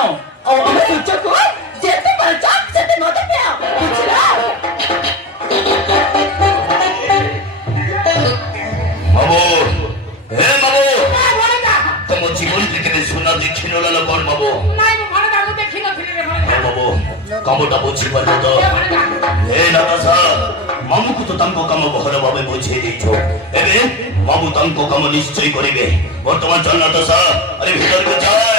আমার সূর্যকে যেতে পারে চাপ যেতে নদী পেও বুঝলা বাবু হে বাবু তোমার জীবন থেকে সোনা দেখিল না কর বাবু বাবু কামটা বুঝি পারো তো হে নাতাশা মামুକୁ তো ତାଙ୍କ କାମ ଭଲ ଭାବେ ବୁଝେଇ ଦେଇଛ ଏବେ ମାମୁ ତାଙ୍କ କାମ ନିଶ୍ଚୟ କରିବେ ବର୍ତ୍ତମାନ ଚାଲ ନାତାଶା ଆରେ ଭିତରକୁ ଯା